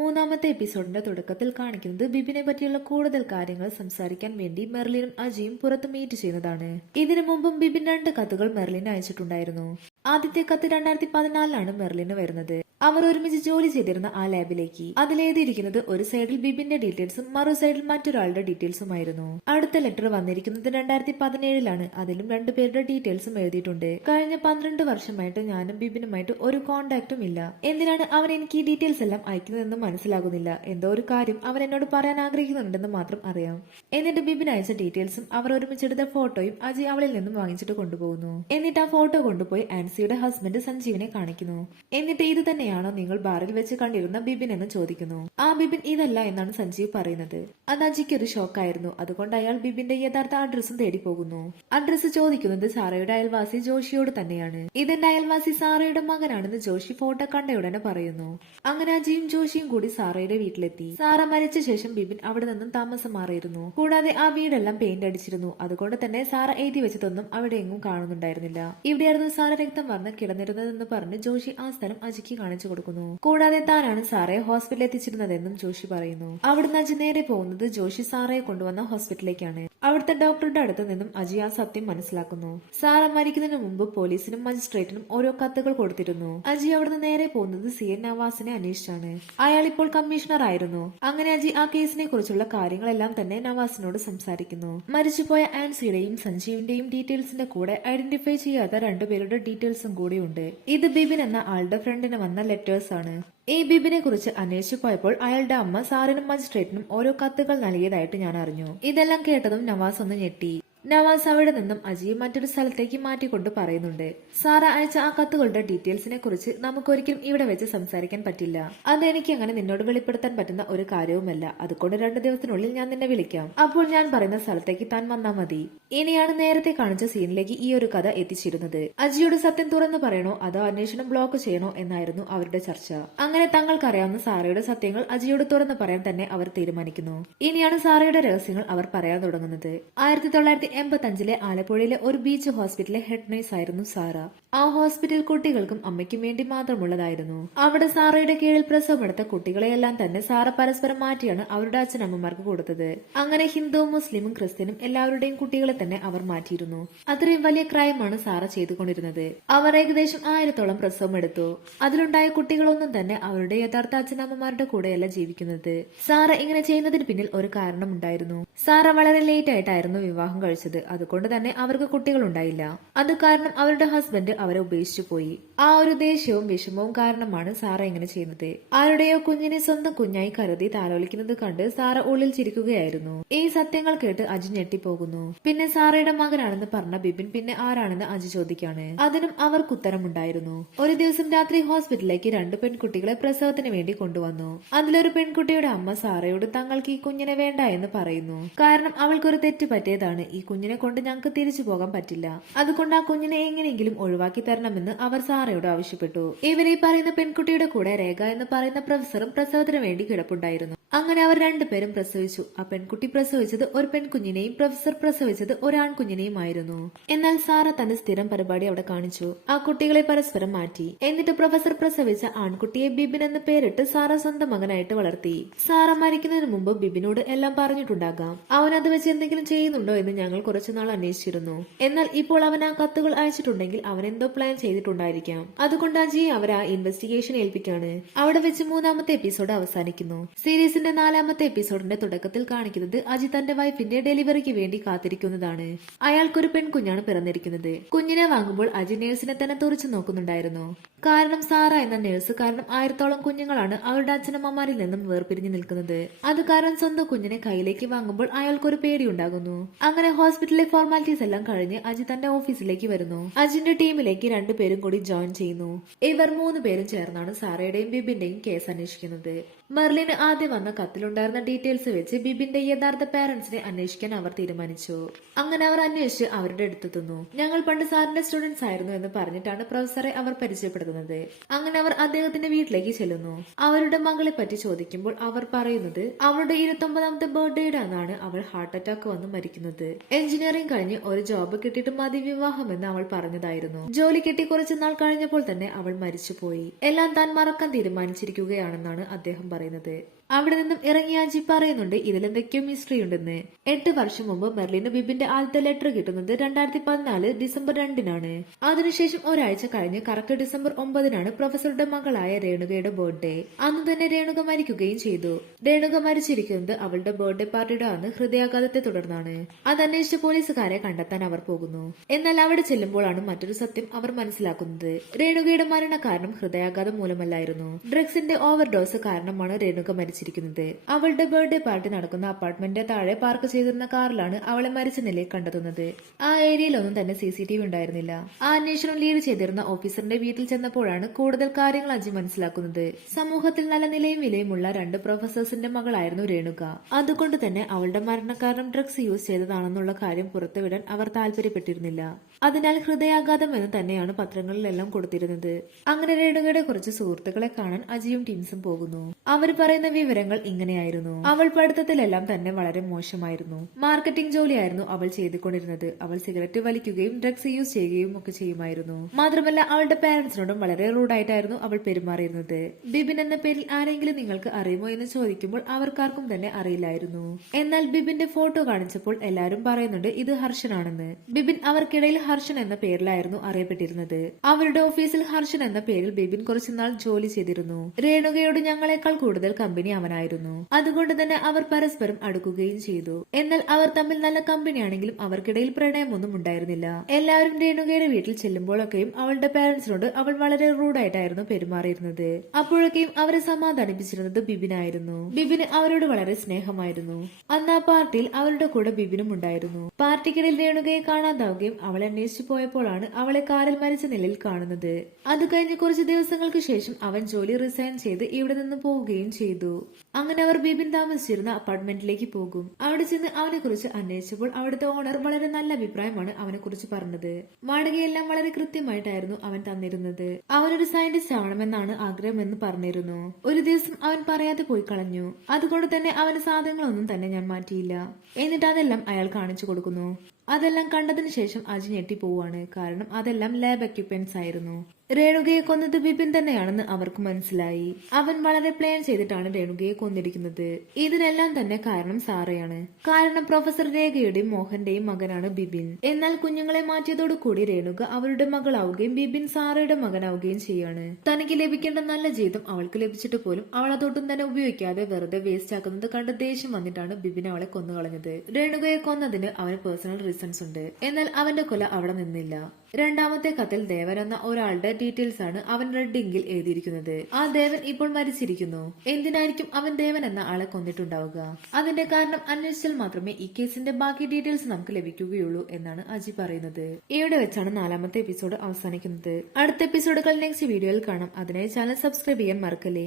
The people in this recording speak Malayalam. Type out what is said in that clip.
മൂന്നാമത്തെ എപ്പിസോഡിന്റെ തുടക്കത്തിൽ കാണിക്കുന്നത് ബിബിനെ പറ്റിയുള്ള കൂടുതൽ കാര്യങ്ങൾ സംസാരിക്കാൻ വേണ്ടി മെർലിനും അജിയും പുറത്ത് മീറ്റ് ചെയ്യുന്നതാണ്. ഇതിനു മുമ്പും ബിബിൻ 2 കത്തുകൾ മെർലിന് അയച്ചിട്ടുണ്ടായിരുന്നു. ആദ്യത്തെ കത്ത് 2014 മെർലിന് വരുന്നത്. അവർ ഒരുമിച്ച് ജോലി ചെയ്തിരുന്ന ആ ലാബിലേക്ക്. അതിലെഴുതിയിരിക്കുന്നത് ഒരു സൈഡിൽ ബിബിന്റെ ഡീറ്റെയിൽസും മറു സൈഡിൽ മറ്റൊരാളുടെ ഡീറ്റെയിൽസുമായിരുന്നു. അടുത്ത ലെറ്റർ വന്നിരിക്കുന്നത് 2017 അതിലും 2 പേരുടെ ഡീറ്റെയിൽസും എഴുതിയിട്ടുണ്ട്. കഴിഞ്ഞ 12 വർഷമായിട്ട് ഞാനും ബിബിനുമായിട്ട് ഒരു കോണ്ടാക്റ്റും ഇല്ല. എന്തിനാണ് അവൻ എനിക്ക് ഈ ഡീറ്റെയിൽസ് എല്ലാം അയക്കുന്നതെന്ന് മനസ്സിലാകുന്നില്ല. എന്തോ ഒരു കാര്യം അവൻ എന്നോട് പറയാൻ ആഗ്രഹിക്കുന്നുണ്ടെന്ന് മാത്രം അറിയാം. എന്നിട്ട് ബിബിൻ അയച്ച ഡീറ്റെയിൽസും അവർ ഒരുമിച്ചെടുത്ത ഫോട്ടോയും അജി അവളിൽ നിന്നും വാങ്ങിച്ചിട്ട് കൊണ്ടുപോകുന്നു. എന്നിട്ട് ആ ഫോട്ടോ കൊണ്ടുപോയി ആൻസിയുടെ ഹസ്ബൻഡ് സഞ്ജീവിനെ കാണിക്കുന്നു. എന്നിട്ട് ഇത് തന്നെയാണോ നിങ്ങൾ ബാറിൽ വെച്ച് കണ്ടിരുന്ന ബിബിൻ എന്ന് ചോദിക്കുന്നു. ആ ബിബിൻ ഇതല്ല എന്നാണ് സഞ്ജീവ് പറയുന്നത്. അത് അജിക്ക് ഒരു ഷോക്കായിരുന്നു. അതുകൊണ്ട് അയാൾ ബിബിന്റെ യഥാർത്ഥ അഡ്രസ്സും തേടി പോകുന്നു. അഡ്രസ്സ് ചോദിക്കുന്നത് സാറയുടെ അയൽവാസി ജോഷിയോട് തന്നെയാണ്. ഇതെന്റെ അയൽവാസി സാറയുടെ മകനാണെന്ന് ജോഷി ഫോട്ടോ കണ്ടയുടനെ പറയുന്നു. അങ്ങനെ അജിയും ജോഷിയും കൂടി സാറയുടെ വീട്ടിലെത്തി. സാറ മരിച്ച ശേഷം ബിബിൻ അവിടെ നിന്നും താമസം മാറിയിരുന്നു. കൂടാതെ ആ വീടെല്ലാം പെയിന്റ് അടിച്ചിരുന്നു. അതുകൊണ്ട് തന്നെ സാറ എഴുതി വെച്ചതൊന്നും അവിടെ എങ്ങും കാണുന്നുണ്ടായിരുന്നില്ല. ഇവിടെയായിരുന്നു സാറ രക്തം വന്ന് കിടന്നിരുന്നതെന്ന് പറഞ്ഞ് ജോഷി ആ സ്ഥലം അജിക്ക് കാണിച്ചു കൊടുക്കുന്നു. കൂടാതെ താനാണ് സാറയെ ഹോസ്പിറ്റലിൽ എത്തിച്ചിരുന്നതെന്നും ജോഷി പറയുന്നു. അവിടുന്ന് അജി നേരെ പോകുന്നത് ജോഷി സാറയെ കൊണ്ടുവന്ന ഹോസ്പിറ്റലിലേക്കാണ്. അവിടുത്തെ ഡോക്ടറുടെ അടുത്ത് നിന്നും അജി ആ സത്യം മനസ്സിലാക്കുന്നു. സാറ മരിക്കുന്നതിന് മുമ്പ് പോലീസിനും മജിസ്ട്രേറ്റിനും ഓരോ കത്തുകൾ കൊടുത്തിരുന്നു. അജി അവിടുന്ന് നേരെ പോകുന്നത് CN നവാസിനെ അന്വേഷിച്ചാണ്. അയാൾ ഇപ്പോൾ കമ്മീഷണർ ആയിരുന്നു. അങ്ങനെ അജി ആ കേസിനെ കുറിച്ചുള്ള കാര്യങ്ങളെല്ലാം തന്നെ നവാസിനോട് സംസാരിക്കുന്നു. മരിച്ചുപോയ ആൻസിയുടെയും സഞ്ജീവിന്റെയും ഡീറ്റെയിൽസിന്റെ കൂടെ ഐഡന്റിഫൈ ചെയ്യാത്ത 2 പേരുടെ ഡീറ്റെയിൽസും കൂടിയുണ്ട്. ഇത് ബിബിൻ എന്ന ആളുടെ ഫ്രണ്ടിന് വന്ന ലെറ്റേഴ്സ് ആണ്. ഈ ബിബിനെ കുറിച്ച് അന്വേഷിച്ചു പോയപ്പോൾ അയാളുടെ അമ്മ സാറിനും മജിസ്ട്രേറ്റിനും ഓരോ കത്തുകൾ നൽകിയതായിട്ട് ഞാൻ അറിഞ്ഞു. ഇതെല്ലാം കേട്ടതും നവാസ് ഒന്ന് ഞെട്ടി. നവാസ് അവിടെ നിന്നും അജിയെ മറ്റൊരു സ്ഥലത്തേക്ക് മാറ്റിക്കൊണ്ട് പറയുന്നുണ്ട്. സാറ അയച്ച ആ കത്തുകളുടെ ഡീറ്റെയിൽസിനെ കുറിച്ച് നമുക്കൊരിക്കലും ഇവിടെ വെച്ച് സംസാരിക്കാൻ പറ്റില്ല. അതെനിക്ക് അങ്ങനെ നിന്നോട് വെളിപ്പെടുത്താൻ പറ്റുന്ന ഒരു കാര്യവുമല്ല. അതുകൊണ്ട് 2 ദിവസത്തിനുള്ളിൽ ഞാൻ നിന്നെ വിളിക്കാം. അപ്പോൾ ഞാൻ പറയുന്ന സ്ഥലത്തേക്ക് താൻ വന്നാൽ മതി. ഇനിയാണ് നേരത്തെ കാണിച്ച സീനിലേക്ക് ഈ ഒരു കഥ എത്തിച്ചിരുന്നത്. അജിയോട് സത്യം തുറന്നു പറയണോ അതോ അന്വേഷണം ബ്ലോക്ക് ചെയ്യണോ എന്നായിരുന്നു അവരുടെ ചർച്ച. അങ്ങനെ തങ്ങൾക്കറിയാവുന്ന സാറയുടെ സത്യങ്ങൾ അജിയോട് തുറന്നു പറയാൻ തന്നെ അവർ തീരുമാനിക്കുന്നു. ഇനിയാണ് സാറയുടെ രഹസ്യങ്ങൾ അവർ പറയാൻ തുടങ്ങുന്നത്. 1985 ആലപ്പുഴയിലെ ഒരു ബീച്ച് ഹോസ്പിറ്റലിലെ ഹെഡ് നഴ്സ് ആയിരുന്നു സാറ. ആ ഹോസ്പിറ്റൽ കുട്ടികൾക്കും അമ്മയ്ക്കും വേണ്ടി മാത്രമുള്ളതായിരുന്നു. അവിടെ സാറയുടെ കീഴിൽ പ്രസവമെടുത്ത കുട്ടികളെയെല്ലാം തന്നെ സാറ പരസ്പരം മാറ്റിയാണ് അവരുടെ അച്ഛനമ്മമാർക്ക് കൊടുത്തത്. അങ്ങനെ ഹിന്ദുവും മുസ്ലിമും ക്രിസ്ത്യനും എല്ലാവരുടെയും കുട്ടികളെ തന്നെ അവർ മാറ്റിയിരുന്നു. അത്രയും വലിയ ക്രൈമാണ് സാറ ചെയ്തുകൊണ്ടിരുന്നത്. അവർ ഏകദേശം 1000ഓളം പ്രസവം എടുത്തു. അതിലുണ്ടായ കുട്ടികളൊന്നും തന്നെ അവരുടെ യഥാർത്ഥ അച്ഛനമ്മമാരുടെ കൂടെയല്ല ജീവിക്കുന്നത്. സാറ ഇങ്ങനെ ചെയ്യുന്നതിന് പിന്നിൽ ഒരു കാരണമുണ്ടായിരുന്നു. സാറ വളരെ ലേറ്റ് ആയിട്ടായിരുന്നു വിവാഹം കഴിച്ചത്. അതുകൊണ്ട് തന്നെ അവർക്ക് കുട്ടികൾ ഉണ്ടായില്ല. അത് കാരണം അവരുടെ ഹസ്ബൻഡ് അവരെ ഉപേക്ഷിച്ചു പോയി. ആ ഒരു ദേഷ്യവും വിഷമവും കാരണമാണ് സാറ ഇങ്ങനെ ചെയ്യുന്നത്. ആരുടെയോ കുഞ്ഞിനെ സ്വന്തം കുഞ്ഞായി കരുതി താലോലിക്കുന്നത് കണ്ട് സാറ ഉള്ളിൽ ചിരിക്കുകയായിരുന്നു. ഈ സത്യങ്ങൾ കേട്ട് അജി ഞെട്ടിപ്പോകുന്നു. പിന്നെ സാറയുടെ മകനാണെന്ന് പറഞ്ഞ ബിബിൻ പിന്നെ ആരാണെന്ന് അജി ചോദിക്കാണ്. അതിനും അവർക്ക് ഉത്തരമുണ്ടായിരുന്നു. ഒരു ദിവസം രാത്രി ഹോസ്പിറ്റലിലേക്ക് 2 പെൺകുട്ടികളെ പ്രസവത്തിന് വേണ്ടി കൊണ്ടുവന്നു. അതിലൊരു പെൺകുട്ടിയുടെ അമ്മ സാറയോട് തങ്ങൾക്ക് ഈ കുഞ്ഞിനെ വേണ്ട എന്ന് പറയുന്നു. കാരണം അവൾക്കൊരു തെറ്റ് പറ്റിയതാണ്. ഈ കുഞ്ഞിനെ കൊണ്ട് ഞങ്ങൾക്ക് തിരിച്ചു പോകാൻ പറ്റില്ല. അതുകൊണ്ട് ആ കുഞ്ഞിനെ എങ്ങനെയെങ്കിലും ഒഴിവാക്കി തരണമെന്ന് അവർ സാറയോട് ആവശ്യപ്പെട്ടു. ഇവരെ പറയുന്ന പെൺകുട്ടിയുടെ കൂടെ രേഖ എന്ന് പറയുന്ന പ്രൊഫസറും പ്രസവത്തിന് വേണ്ടി കിടപ്പുണ്ടായിരുന്നു. അങ്ങനെ അവർ 2 പേരും പ്രസവിച്ചു. ആ പെൺകുട്ടി പ്രസവിച്ചത് ഒരു പെൺകുഞ്ഞിനെയും പ്രൊഫസർ പ്രസവിച്ചത് ഒരു ആൺകുഞ്ഞിനെയുമായിരുന്നു. എന്നാൽ സാറ തന്റെ സ്ഥിരം പരിപാടി അവിടെ കാണിച്ചു. ആ കുട്ടികളെ പരസ്പരം മാറ്റി. എന്നിട്ട് പ്രൊഫസർ പ്രസവിച്ച ആൺകുട്ടിയെ ബിബിൻ എന്ന് പേരിട്ട് സാറ സ്വന്തം മകനായിട്ട് വളർത്തി. സാറ മരിക്കുന്നതിന് മുമ്പ് ബിബിനോട് എല്ലാം പറഞ്ഞിട്ടുണ്ടാകാം. അവൻ അത് വെച്ച് എന്തെങ്കിലും ചെയ്യുന്നുണ്ടോ എന്ന് ഞങ്ങൾ കുറച്ചുനാൾ അന്വേഷിച്ചിരുന്നു. എന്നാൽ ഇപ്പോൾ അവൻ ആ കത്തുകൾ അയച്ചിട്ടുണ്ടെങ്കിൽ അവൻ എന്തോ പ്ലാൻ ചെയ്തിട്ടുണ്ടായിരിക്കാം. അതുകൊണ്ട് അജിയെ അവർ ആ ഇൻവെസ്റ്റിഗേഷൻ ഏൽപ്പിക്കാണ്. അവിടെ വെച്ച് 3ാമത്തെ എപ്പിസോഡ് അവസാനിക്കുന്നു. സീരീസിന്റെ 4ാമത്തെ എപ്പിസോഡിന്റെ തുടക്കത്തിൽ കാണിക്കുന്നത് അജി തന്റെ വൈഫിന്റെ ഡെലിവറിക്ക് വേണ്ടി കാത്തിരിക്കുന്നതാണ്. അയാൾക്കൊരു പെൺകുഞ്ഞാണ് പിറന്നിരിക്കുന്നത്. കുഞ്ഞിനെ വാങ്ങുമ്പോൾ അജി നേഴ്സിനെ തന്നെ തുറച്ചു നോക്കുന്നുണ്ടായിരുന്നു. കാരണം സാറ എന്ന നേഴ്സ് കാരണം 1000ഓളം കുഞ്ഞുങ്ങളാണ് അവരുടെ അച്ഛനമ്മമാരിൽ നിന്നും വേർപിരിഞ്ഞു നിൽക്കുന്നത്. അത് കാരണം സ്വന്തം കുഞ്ഞിനെ കയ്യിലേക്ക് വാങ്ങുമ്പോൾ അയാൾക്കൊരു പേടിയുണ്ടാകുന്നു. അങ്ങനെ ഹോസ്പിറ്റലിലെ ഫോർമാലിറ്റീസ് എല്ലാം കഴിഞ്ഞ് അജി തന്റെ ഓഫീസിലേക്ക് വരുന്നു. അജിന്റെ ടീമിലേക്ക് 2 പേരും കൂടി ജോയിൻ ചെയ്യുന്നു. ഇവർ 3 പേരും ചേർന്നാണ് സാറയുടെയും ബിബിന്റെയും കേസ് അന്വേഷിക്കുന്നത്. മെർലിന് ആദ്യം വന്ന തന്ന കത്തിലുണ്ടായിരുന്ന ഡീറ്റെയിൽസ് വെച്ച് ബിബിന്റെ യഥാർത്ഥ പാരന്റ്സിനെ അന്വേഷിക്കാൻ അവർ തീരുമാനിച്ചു. അങ്ങനെ അവർ അന്വേഷിച്ച് അവരുടെ അടുത്തെത്തുന്നു. ഞങ്ങൾ പണ്ട് സാറിന്റെ സ്റ്റുഡൻസ് ആയിരുന്നു എന്ന് പറഞ്ഞിട്ടാണ് പ്രൊഫസറെ അവർ പരിചയപ്പെടുത്തുന്നത്. അങ്ങനെ അവർ അദ്ദേഹത്തിന്റെ വീട്ടിലേക്ക് ചെല്ലുന്നു. അവരുടെ മകളെ പറ്റി ചോദിക്കുമ്പോൾ അവർ പറയുന്നത് അവളുടെ 29ാമത്തെ ബർത്ത്ഡേയുടെ അന്നാണ് അവൾ ഹാർട്ട് അറ്റാക്ക് വന്ന് മരിക്കുന്നത്. എഞ്ചിനീയറിംഗ് കഴിഞ്ഞ് ഒരു ജോബ് കിട്ടിയിട്ട് മതി വിവാഹമെന്ന് അവൾ പറഞ്ഞതായിരുന്നു. ജോലി കിട്ടി കുറച്ചു നാൾ കഴിഞ്ഞപ്പോൾ തന്നെ അവൾ മരിച്ചുപോയി. എല്ലാം താൻ മറക്കാൻ തീരുമാനിച്ചിരിക്കുകയാണെന്നാണ് അദ്ദേഹം പറയുന്നത്. അവിടെ നിന്നും ഇറങ്ങിയ അജി പറയുന്നുണ്ട് ഇതിലെന്തൊക്കെയോ മിസ്റ്ററി ഉണ്ടെന്ന്. 8 വർഷം മുമ്പ് മെർലിന് ബിബിന്റെ ആദ്യത്തെ ലെറ്റർ കിട്ടുന്നത് 2014 ഡിസംബർ 2-നാണ്. അതിനുശേഷം ഒരാഴ്ച കഴിഞ്ഞ് കറക്റ്റ് ഡിസംബർ 9-നാണ് പ്രൊഫസറുടെ മകളായ രേണുകയുടെ ബർത്ത്ഡേ. അന്ന് തന്നെ രേണുക മരിക്കുകയും ചെയ്തു. രേണുക മരിച്ചിരിക്കുന്നത് അവളുടെ ബർത്ത്ഡേ പാർട്ടിയുടെ അന്ന് ഹൃദയാഘാതത്തെ തുടർന്നാണ്. അതന്വേഷിച്ച് പോലീസുകാരെ കണ്ടെത്താൻ അവർ പോകുന്നു. എന്നാൽ അവിടെ ചെല്ലുമ്പോഴാണ് മറ്റൊരു സത്യം അവർ മനസ്സിലാക്കുന്നത്. രേണുകയുടെ മരണകാരണം ഹൃദയാഘാതം മൂലമല്ലായിരുന്നു. ഡ്രഗ്സിന്റെ ഓവർഡോസ് കാരണമാണ് രേണുക മരിച്ചത്. അവളുടെ ബർത്ത്ഡേ പാർട്ടി നടക്കുന്ന അപ്പാർട്ട്മെന്റിന്റെ താഴെ പാർക്ക് ചെയ്തിരുന്ന കാറിലാണ് അവളെ മരിച്ച നിലയിൽ കണ്ടെത്തുന്നത്. ആ ഏരിയയിലൊന്നും തന്നെ CCTV ഉണ്ടായിരുന്നില്ല. ആ അന്വേഷണം ലീഡ് ചെയ്തിരുന്ന ഓഫീസറിന്റെ വീട്ടിൽ ചെന്നപ്പോഴാണ് കൂടുതൽ കാര്യങ്ങൾ അജി മനസ്സിലാക്കുന്നത്. സമൂഹത്തിൽ നല്ല നിലയും വിലയുമുള്ള 2 പ്രൊഫസേഴ്സിന്റെ മകളായിരുന്നു രേണുക. അതുകൊണ്ട് തന്നെ അവളുടെ മരണകാരണം ഡ്രഗ്സ് യൂസ് ചെയ്തതാണെന്നുള്ള കാര്യം പുറത്തുവിടാൻ അവർ താല്പര്യപ്പെട്ടിരുന്നില്ല. അതിനാൽ ഹൃദയാഘാതം എന്ന് തന്നെയാണ് പത്രങ്ങളിലെല്ലാം കൊടുത്തിരുന്നത്. അങ്ങനെ രേണുകയുടെ കുറച്ച് സുഹൃത്തുക്കളെ കാണാൻ അജിയും ടീംസും പോകുന്നു. അവർ പറയുന്ന വിവരങ്ങൾ ഇങ്ങനെയായിരുന്നു. അവൾ പഠിത്തത്തിലെല്ലാം തന്നെ വളരെ മോശമായിരുന്നു. മാർക്കറ്റിംഗ് ജോലിയായിരുന്നു അവൾ ചെയ്തുകൊണ്ടിരുന്നത്. അവൾ സിഗരറ്റ് വലിക്കുകയും ഡ്രഗ്സ് യൂസ് ചെയ്യുകയും ഒക്കെ ചെയ്യുമായിരുന്നു. മാത്രമല്ല അവളുടെ പാരന്റ്സിനോടും വളരെ റൂഡായിട്ടായിരുന്നു അവൾ പെരുമാറിയിരുന്നത്. ബിബിൻ എന്ന പേരിൽ ആരെങ്കിലും നിങ്ങൾക്ക് അറിയുമോ എന്ന് ചോദിക്കുമ്പോൾ അവർക്കാർക്കും തന്നെ അറിയില്ലായിരുന്നു. എന്നാൽ ബിബിന്റെ ഫോട്ടോ കാണിച്ചപ്പോൾ എല്ലാവരും പറയുന്നുണ്ട് ഇത് ഹർഷനാണെന്ന്. ബിബിൻ അവർക്കിടയിൽ ഹർഷൻ എന്ന പേരിലായിരുന്നു അറിയപ്പെട്ടിരുന്നത്. അവരുടെ ഓഫീസിൽ ഹർഷൻ എന്ന പേരിൽ ബിബിൻ കുറച്ചുനാൾ ജോലി ചെയ്തിരുന്നു. രേണുകയോട് ഞങ്ങളെക്കാൾ കൂടുതൽ കമ്പനി അവനായിരുന്നു. അതുകൊണ്ട് തന്നെ അവർ പരസ്പരം അടുക്കുകയും ചെയ്തു. എന്നാൽ അവർ തമ്മിൽ നല്ല കമ്പനിയാണെങ്കിലും അവർക്കിടയിൽ പ്രണയമൊന്നും ഉണ്ടായിരുന്നില്ല. എല്ലാവരും രേണുകയുടെ വീട്ടിൽ ചെല്ലുമ്പോഴൊക്കെയും അവളുടെ പാരന്റ്സിനോട് അവൾ വളരെ റൂഡായിട്ടായിരുന്നു പെരുമാറിയിരുന്നത്. അപ്പോഴൊക്കെയും അവരെ സമാധാനിപ്പിച്ചിരുന്നത് ബിബിനായിരുന്നു. ബിബിന് അവരോട് വളരെ സ്നേഹമായിരുന്നു. അന്ന് ആ പാർട്ടിയിൽ അവരുടെ കൂടെ ബിബിനും ഉണ്ടായിരുന്നു. പാർട്ടിക്കിടയിൽ രേണുകയെ കാണാതാവുകയും അവളെ അന്വേഷിച്ചു പോയപ്പോഴാണ് അവളെ കാറിൽ മരിച്ച നിലയിൽ കാണുന്നത്. അത് കഴിഞ്ഞ് കുറച്ച് ദിവസങ്ങൾക്ക് ശേഷം അവൻ ജോലി റിസൈൻ ചെയ്ത് ഇവിടെ നിന്ന് പോവുകയും ചെയ്തു. അങ്ങനെ അവർ ബിബിൻ താമസിച്ചിരുന്ന അപ്പാർട്ട്മെന്റിലേക്ക് പോകും. അവിടെ ചെന്ന് അവനെ കുറിച്ച് അന്വേഷിച്ചപ്പോൾ അവിടുത്തെ ഓണർ വളരെ നല്ല അഭിപ്രായമാണ് അവനെ കുറിച്ച് പറഞ്ഞത്. വാടകയെല്ലാം വളരെ കൃത്യമായിട്ടായിരുന്നു അവൻ തന്നിരുന്നത്. അവനൊരു സയന്റിസ്റ്റ് ആവണമെന്നാണ് ആഗ്രഹമെന്ന് പറഞ്ഞിരുന്നു. ഒരു ദിവസം അവൻ പറയാതെ പോയി കളഞ്ഞു. അതുകൊണ്ട് തന്നെ അവന്റെ സാധനങ്ങളൊന്നും തന്നെ ഞാൻ മാറ്റിയില്ല. എന്നിട്ട് അതെല്ലാം അയാൾ കാണിച്ചു കൊടുക്കുന്നു. അതെല്ലാം കണ്ടതിന് ശേഷം അജി ഞെട്ടിപ്പോവാണ്. കാരണം അതെല്ലാം ലാബ് എക്യുപ്മെന്റ്സ് ആയിരുന്നു. രേണുകയെ കൊന്നത് ബിപിൻ തന്നെയാണെന്ന് അവർക്ക് മനസ്സിലായി. അവൻ വളരെ പ്ലാൻ ചെയ്തിട്ടാണ് രേണുകയെ കൊന്നിരിക്കുന്നത്. ഇതിനെല്ലാം തന്നെ കാരണം സാറയാണ്. കാരണം പ്രൊഫസർ രേഖയുടെയും മോഹന്റെയും മകനാണ് ബിപിൻ. എന്നാൽ കുഞ്ഞുങ്ങളെ മാറ്റിയതോടുകൂടി രേണുക അവരുടെ മകളാവുകയും ബിപിൻ സാറയുടെ മകനാവുകയും ചെയ്യാണ്. തനിക്ക് ലഭിക്കേണ്ട നല്ല ജീവിതം അവൾക്ക് ലഭിച്ചിട്ട് പോലും അവൾ അതൊട്ടും തന്നെ ഉപയോഗിക്കാതെ വെറുതെ വേസ്റ്റ് ആക്കുന്നത് കണ്ട് ദേഷ്യം വന്നിട്ടാണ് ബിപിൻ അവളെ കൊന്നുകളഞ്ഞത്. രേണുകയെ കൊന്നതിന് അവന് പേഴ്സണൽ റീസൺസ് ഉണ്ട്. എന്നാൽ അവന്റെ കൊല അവിടെ നിന്നില്ല. രണ്ടാമത്തെ കത്തിൽ ദേവൻ എന്ന ഒരാളുടെ ഡീറ്റെയിൽസ് ആണ് അവൻ റെഡ് ഇങ്കിൽ എഴുതിയിരിക്കുന്നത്. ആ ദേവൻ ഇപ്പോൾ മരിച്ചിരിക്കുന്നു. എന്തിനായിരിക്കും അവൻ ദേവൻ എന്ന ആളെ കൊന്നിട്ടുണ്ടാവുക? അതിന്റെ കാരണം അന്വേഷിച്ചാൽ മാത്രമേ ഈ കേസിന്റെ ബാക്കി ഡീറ്റെയിൽസ് നമുക്ക് ലഭിക്കുകയുള്ളൂ എന്നാണ് അജി പറയുന്നത്. ഇവിടെ വെച്ചാണ് 4ാമത്തെ എപ്പിസോഡ് അവസാനിക്കുന്നത്. അടുത്ത എപ്പിസോഡുകൾ നെക്സ്റ്റ് വീഡിയോയിൽ കാണാം. അതിനായി ചാനൽ സബ്സ്ക്രൈബ് ചെയ്യാൻ മറക്കല്ലേ.